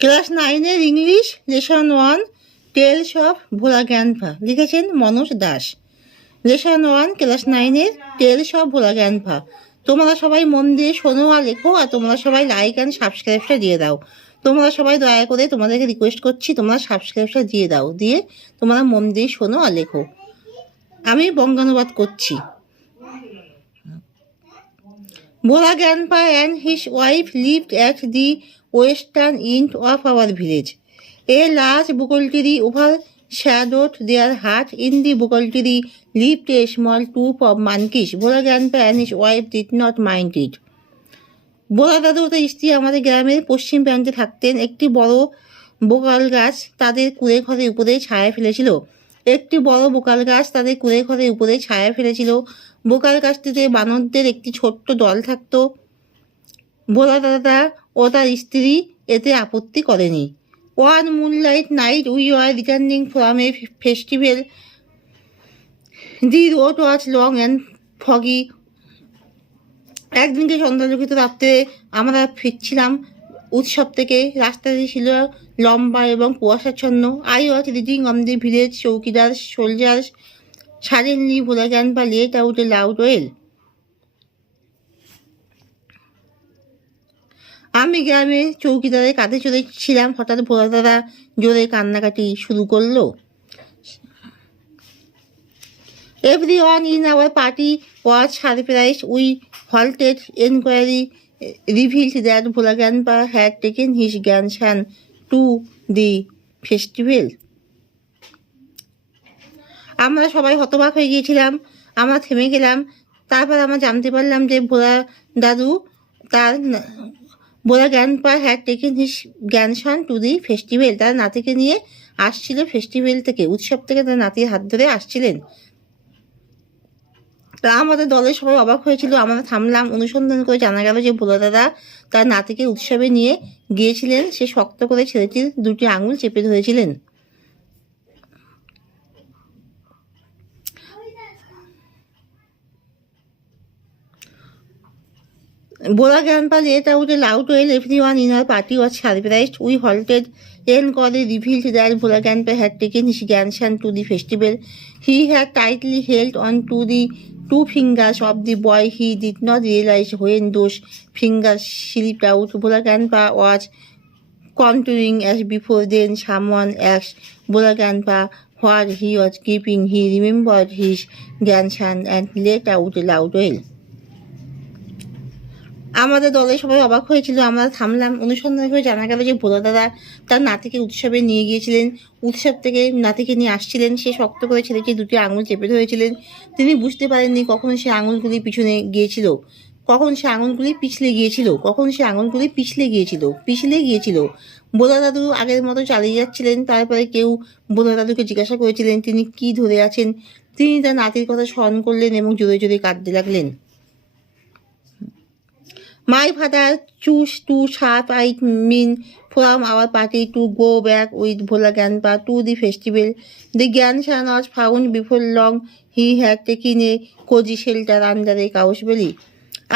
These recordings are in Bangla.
ক্লাস 9-এর English lesson 1 tales of Bhola grandpa, লিখেছেন মনোজ দাস। লেসন 1 ক্লাস 9-এর টেলস অফ ভোলা গ্র্যান্ডপা। তোমরা সবাই মন দিয়ে শোনো আর লেখো, আর তোমরা সবাই লাইক অ্যান্ড সাবস্ক্রাইবটা দিয়ে দাও। তোমরা সবাই দয়া করে তোমাদেরকে রিকোয়েস্ট করছি, তোমরা সাবস্ক্রাইবটা দিয়ে দাও, দিয়ে তোমরা মন দিয়ে শোনো আর লেখো। আমি বঙ্গানুবাদ করছি। Bhola Grandpa and his wife lived at the western end of our village. A large bukul tree overshadowed their hut. In the bukul tree lived a small troop of monkeys. Bhola Grandpa and his wife did not mind it. ভোলা দাদু ও তার স্ত্রী আমাদের গ্রামের পশ্চিম প্রান্তে থাকতেন। একটি বড় বোকাল গাছ তাদের কুড়ে ঘরের উপরে ছায়া ফেলেছিল। একটি বড় বোকাল গাছ তাদের কুড়ে ঘরের উপরে ছায়া ফেলেছিল। বোকাল গাছটিতে বানরদের একটি ছোট্ট দল থাকত। ভোলা দাদা ও তার স্ত্রী এতে আপত্তি করেনি। One moonlight night we are returning from a festival. The road was long and foggy. একদিনকে সন্ধ্যালোকিত রাত্রে আমরা ফিরছিলাম উৎসব থেকে। রাস্তাটি ছিল লম্বা এবং কুয়াশাচ্ছন্ন। I was reading on the village chowkidar soldiers. Suddenly Bhola grandpa let out a loud wail. আমি গ্রামে চৌকিদারের কাঁধে চড়েছিলাম। হঠাৎ ভোলা দাদা জোরে কান্নাকাটি শুরু করলো। Everyone in our party was surprised. We halted. Inquiry revealed that Bhola Grandpa had taken his grandson to the festival. আমরা সবাই হতবাক হয়ে গিয়েছিলাম। আমরা থেমে গেলাম। তারপর আমরা জানতে পারলাম যে Bhola grandpa had taken his grandson to the festival. তার নাতিকে নিয়ে আসছিল ফেস্টিভ্যাল থেকে, উৎসব থেকে তার নাতির হাত ধরে আসছিলেন। তা আমাদের দলের সবাই অবাক হয়েছিল। আমরা থামলাম। অনুসন্ধান করে জানা গেল যে ভোলা দাদা তার নাতিকে উৎসবে নিয়ে গিয়েছিলেন। সে শক্ত করে ছেলেটির দুটি আঙুল চেপে ধরেছিলেন। Bhola Grandpa let out a loud wail. Everyone in our party was surprised. We halted. Enquiry revealed that Bhola Grandpa had taken his grandson to the festival. He had tightly held on to the two fingers of the boy. He did not realize when those fingers slipped out. Bhola Grandpa was continuing as before. Then someone asked Bhola Grandpa what he was keeping. He remembered his grandson and let out a loud wail. আমাদের দলের সবাই অবাক হয়েছিল। আমরা থামলাম। অনুসন্ধান করে জানা গেল যে ভোলা দাদা তার নাতিকে উৎসবে নিয়ে গিয়েছিলেন। উৎসব থেকে নাতিকে নিয়ে আসছিলেন। সে শক্ত করে ছেলেকে দুটি আঙুল চেপে ধরেছিলেন। তিনি বুঝতে পারেননি কখন সে আঙুলগুলি পিছনে গিয়েছিল, কখন সে আঙুলগুলি পিছলে গিয়েছিল। ভোলা দাদু আগের মতো চালিয়ে যাচ্ছিলেন। তারপরে কেউ ভোলা দাদুকে জিজ্ঞাসা করেছিলেন তিনি কি ধরে আছেন। তিনি তার নাতির কথা স্মরণ করলেন এবং জোরে জোরে কাঁদতে লাগলেন। My father chose to sharp-eyed men from our party to go back with Bhola Grandpa to the festival. The grandson was found before long. He had taken a cozy shelter under a cow's belly.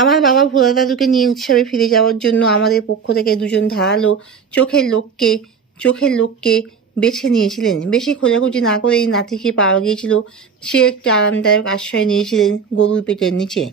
আমার বাবা ভোলা দাদুকে নিয়ে উৎসবে ফিরে যাওয়ার জন্য আমাদের পক্ষ থেকে দুজন ধারালো চোখের লোককে বেছে নিয়েছিলেন। বেশি খোঁজাখুঁজি না করেই নাতিকে পাওয়া গিয়েছিল। সে একটি আরামদায়ক আশ্রয় নিয়েছিলেন গরুর পেটের নিচে।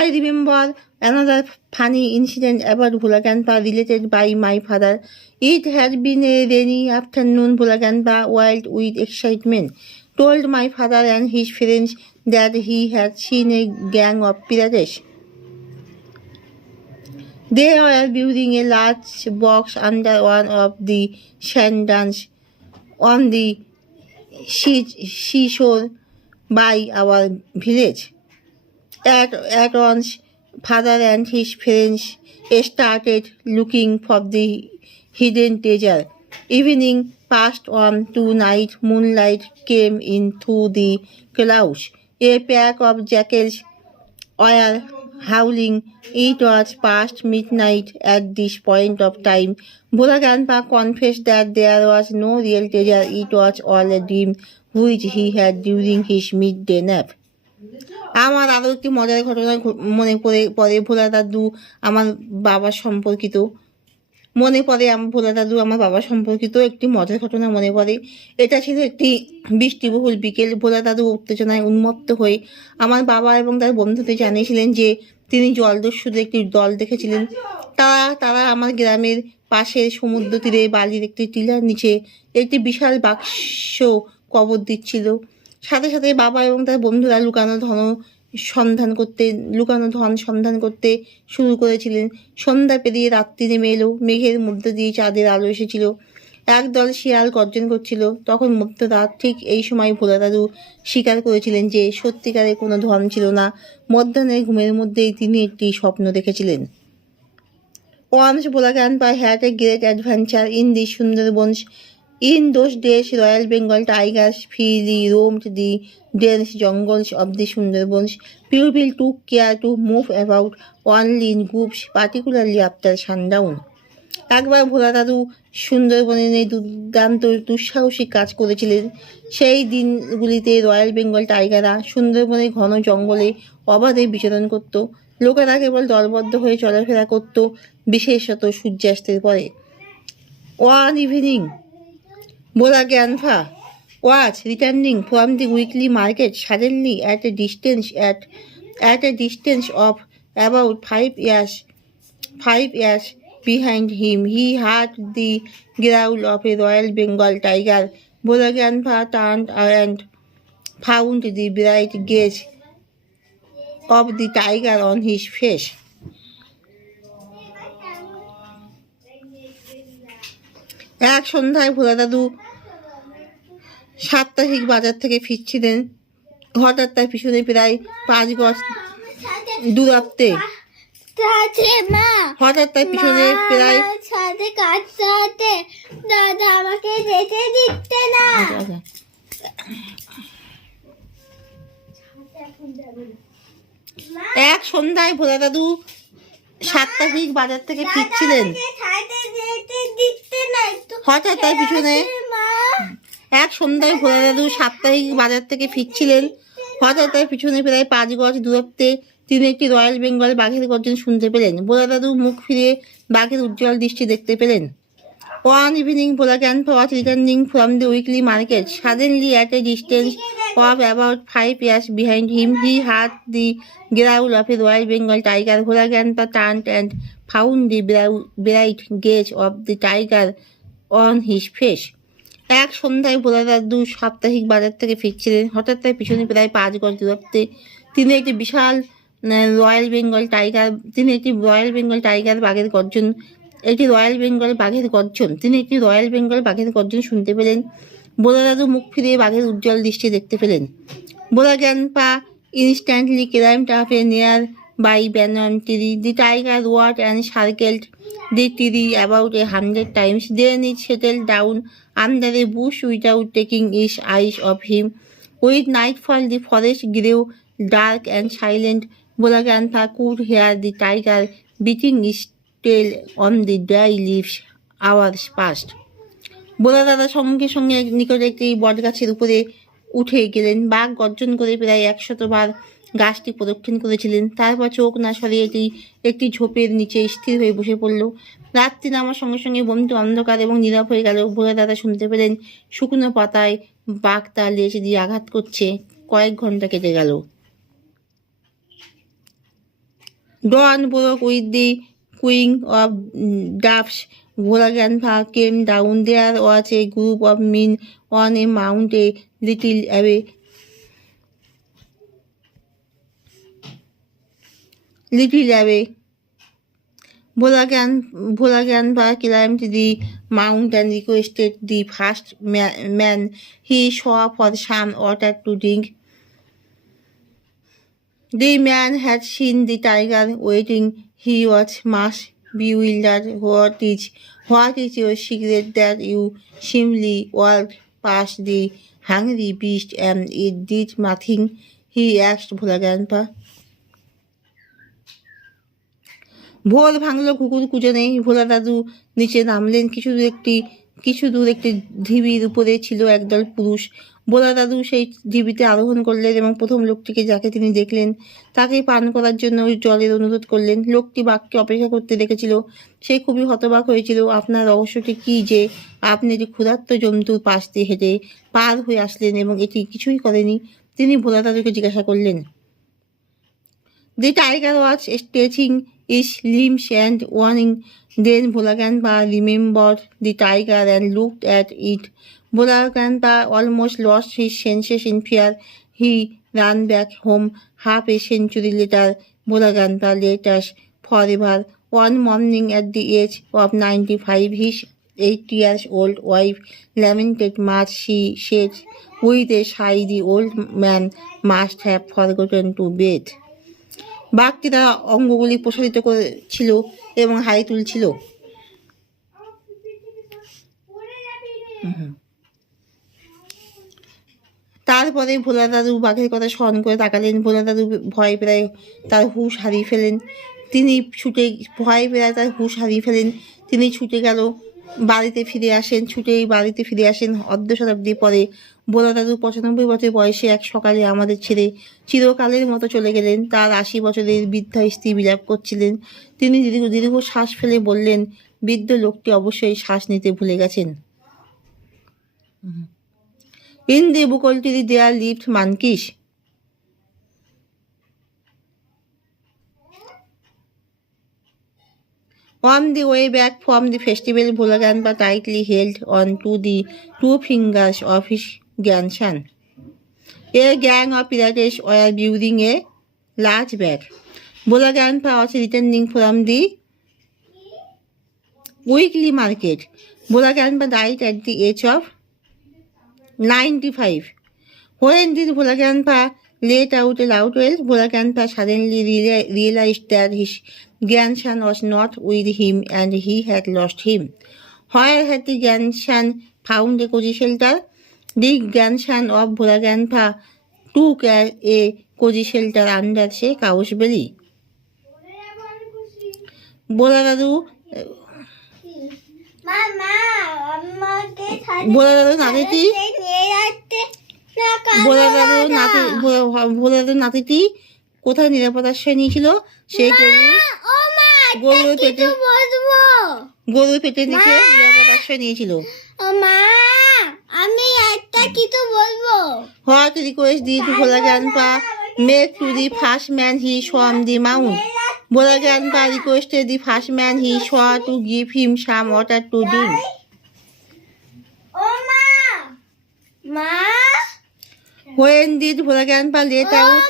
I remember another funny incident about Bhola Grandpa related by my father. It had been a rainy afternoon. Bhola Grandpa, wild with excitement, told my father and his friends that he had seen a gang of pirates. They were building a large box under one of the sand dunes on the seashore by our village. At once, father and his friends started looking for the hidden treasure. Evening passed on to night. Moonlight came in through the clouds. A pack of jackals were howling. It was past midnight at this point of time. Bhola Grandpa confessed that there was no real treasure. It was all a dream which he had during his midday nap. আমার আরও একটি মজার ঘটনা মনে পড়ে ভোলা দাদু আমার বাবার সম্পর্কিত। ভোলা দাদু আমার বাবা সম্পর্কিত একটি মজার ঘটনা মনে পড়ে। এটা ছিল একটি বৃষ্টিবহুল বিকেল। ভোলা দাদু উত্তেজনায় উন্মত্ত হয়ে আমার বাবা এবং তার বন্ধুদের জানিয়েছিলেন যে তিনি জলদস্যুদের একটি দল দেখেছিলেন। তারা আমার গ্রামের পাশের সমুদ্র তীরে বালির একটি টিলার নিচে একটি বিশাল বাক্স কবর দিচ্ছিল। সাথে সাথে বাবা এবং তার বন্ধুরা লুকানো ধন সন্ধান করতে শুরু করেছিলেন। সন্ধ্যা পেরিয়ে রাত্রি নেমে এলো। মেঘের মধ্যে দিয়ে চাঁদের আলো এসেছিল। একদল শিয়াল গর্জন করছিল। তখন মধ্যরাত, ঠিক এই সময় ভোলা দাদু স্বীকার করেছিলেন যে সত্যিকারে কোনো ধন ছিল না। মধ্যাহ্নের ঘুমের মধ্যেই তিনি একটি স্বপ্ন দেখেছিলেন। Once Bhola Grandpa had a great adventure in the Sundarbans. In those days, Royal Bengal tigers freely roamed the dense jungles of the Sundarbans. People took care to move about only in groups, particularly after sundown. একবার ভোলা দাদু সুন্দরবনে দুর্দান্ত দুঃসাহসিক কাজ করেছিলেন। সেই দিনগুলিতে রয়্যাল বেঙ্গল টাইগাররা সুন্দরবনের ঘন জঙ্গলে অবাধে বিচরণ করত। লোকেরা কেবল দলবদ্ধ হয়ে চলাফেরা করত, বিশেষত সূর্যাস্তের পরে। One evening Bhola Grandpa was returning from the weekly market. Suddenly, at a distance of about 5 yards behind him, he heard the growl of a Royal Bengal tiger. Bhola Grandpa turned and found the bright gaze of the tiger on his face. এক সন্ধ্যায় ভোলা দাদু সাপ্তাহিক বাজার থেকে ফিরছিলেন। হঠাৎ তার পিছনে প্রায় 5 গজ দূরত্বে এক সন্ধ্যায় ভোলা দাদু সাপ্তাহিক বাজার থেকে ফিরছিলেন। হঠাৎ তার পিছনে প্রায় 5 গজ দূরত্বে তিনি একটি রয়্যাল বেঙ্গল বাঘের গর্জন শুনতে পেলেন। ভোলা দাদু মুখ ফিরিয়ে বাঘের উজ্জ্বল দৃষ্টি দেখতে পেলেন। One evening, Bhola Grandpa was returning from the weekly market. Suddenly, at a distance of about 5 yards behind him, he heard the growl of a Royal Bengal tiger. Bhola Grandpa turned and found the bright gaze of the tiger on his face. এক সন্ধ্যায় ভোলা দাদু সাপ্তাহিক বাজার থেকে ফিরছিলেন। হঠাৎ তার পিছনে প্রায় 5 গজ দূরত্বে তিনি একটি রয়্যাল বেঙ্গল বাঘের গর্জন শুনতে পেলেন। ভোলা দাদু মুখ ফিরিয়ে বাঘের উজ্জ্বল দৃষ্টি দেখতে পেলেন। Bhola Grandpa instantly climbed up a nearby banyan tree. The tiger roared and circled the tree about 100 times. Then it settled down under a bush without taking its eyes off him. With nightfall, the forest grew dark and silent. Bhola Grandpa could hear the tiger beating its tail on the dry leaves. Hours passed. ভোলা দাদা সঙ্গে সঙ্গে নিকটে একটি বটগাছের উপরে উঠে গেলেন। বাঘ গর্জন করে প্রায় 100 বার গাছটি প্রদক্ষিণ করেছিলেন। তারপর চোখ না সরিয়ে একটি ঝোপের নিচে স্থির হয়ে বসে পড়ল। রাত্রি নামার সঙ্গে সঙ্গে বনটি অন্ধকার এবং নীরব হয়ে গেল। ভোলা দাদা শুনতে পেলেন শুকনো পাতায় বাঘ তার লেজ দিয়ে আঘাত করছে। কয়েক ঘন্টা কেটে গেল। Dawn broke with the cooing of doves. Bhola Grandpa came down. There was a group of men on a mount a little away. Bhola Grandpa climbed the mount and requested the first man he saw for some water to drink. The man had seen the tiger waiting. He was much bewildered. What is your secret that you seemingly walked past the hungry beast and it did nothing? He asked Bhola Grandpa. ভোর ভাঙল কুকুর কুজনে। ভোলা দাদু নিচে নামলেন। কিছু দূর একটি কিছু দূর একটি ঢিবির উপরে ছিল একদল পুরুষ। ভোলা দাদু সেই ঢিবিতে আরোহণ করলেন এবং প্রথম লোকটিকে যাকে তিনি দেখলেন তাকে পান করার জন্য ওই জলের অনুরোধ করলেন। লোকটি বাঘকে অপেক্ষা করতে দেখেছিল। সে খুবই হতবাক হয়েছিল। আপনার রহস্যটি কি যে আপনি একটি ক্ষুধার্ত জন্তুর পাশ দিয়ে হেঁটে পার হয়ে আসলেন এবং এটি কিছুই করেনি? তিনি ভোলা দাদুকে জিজ্ঞাসা করলেন। The tiger was stretching its limbs and warning. Then Bhola Grandpa remembered the tiger and looked at it. Bhola Grandpa almost lost his senses in fear. He ran back home. Half a century later, Bhola Grandpa left us forever. One morning at the age of 95, his 8 years old wife lamented much. She said with a sigh the old man must have forgotten to bathe. বাঘটি তার অঙ্গগুলি প্রসারিত করেছিল এবং হাই তুলছিল। তারপরে ভোলা দাদু বাঘের কথা স্মরণ করে তাকালেন। ভোলা দাদু ভয় পেয়ে তার হুঁশ হারিয়ে ফেলেন। তিনি ছুটে গেল বাড়িতে ফিরে আসেন। অর্ধ শতাব্দী পরে ভোলা দাদু 95 বছর বয়সে এক সকালে আমাদের ছেড়ে চিরকালের মতো চলে গেলেন। তার 80 বছরের বৃদ্ধা স্ত্রী বিলাপ করছিলেন। তিনি দীর্ঘ শ্বাস ফেলে বললেন, বৃদ্ধ লোকটি অবশ্যই শ্বাস নিতে ভুলে গেছেন। In the Bukoltiri there lived monkeys. On the way back from the festival, Bhola Grandpa tightly held on to the 2 fingers of his grandson. A gang of pirates were building a large bag. Bhola Grandpa was returning from the weekly market. Bhola Grandpa died at the age of 95. When did Bhola Grandpa let out a loud wail? Bhola Grandpa suddenly realized that his grandson was not with him and he had lost him. Where had the grandson found a cozy shelter? The grandson of Bhola Grandpa took a cozy shelter under a cow's belly. Bhola Dadu নাতিটি কোথায় নিরাপদ আশ্রয় নিয়েছিল? সেই গরুর পেটে নিচে নিরাপদ আশ্রয় নিয়েছিল। আমি একটা কিছু বলবো। What request did Bhola Grandpa make to the first man he saw on the mount? Bhola Grandpa requested the first man he saw to give him some water to drink. When did Bhola Grandpa let out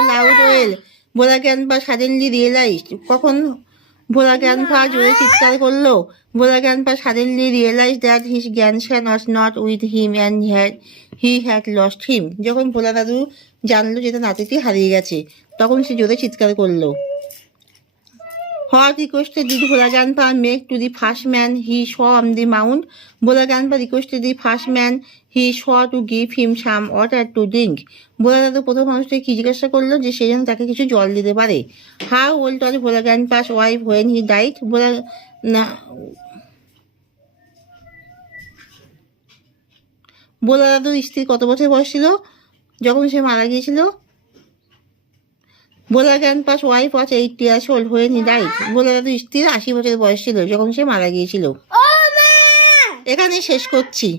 a loud wail? Bhola Grandpa suddenly realized. কখন Bhola Grandpa জোরে চিৎকার করলো? Bhola Grandpa suddenly realized that his grandson was not with him and he had lost him. যখন ভোলা দাদু জানলো যে তার নাতিটি হারিয়ে গেছে, তখন সে জোরে চিৎকার করলো। What requested did Bhola Grandpa make to the first man he saw on the mount? Bhola Grandpa requested the first man he saw to give him some water to drink. ভোলা দাদু প্রথম মানুষটাকে কি জিজ্ঞাসা করলো? যে সে যেন তাকে কিছু জল দিতে পারে। How old was Bhola Grandpa's wife when he died? ভোলা দাদুর স্ত্রী কত বছর বয়স ছিল যখন সে মারা গিয়েছিল? Bhola Grandpa's wife was 8 years old when he died. ভোলা দাদুর স্ত্রীর 80 বছর বয়স ছিল যখন সে মারা গিয়েছিল। এখানে শেষ করছি।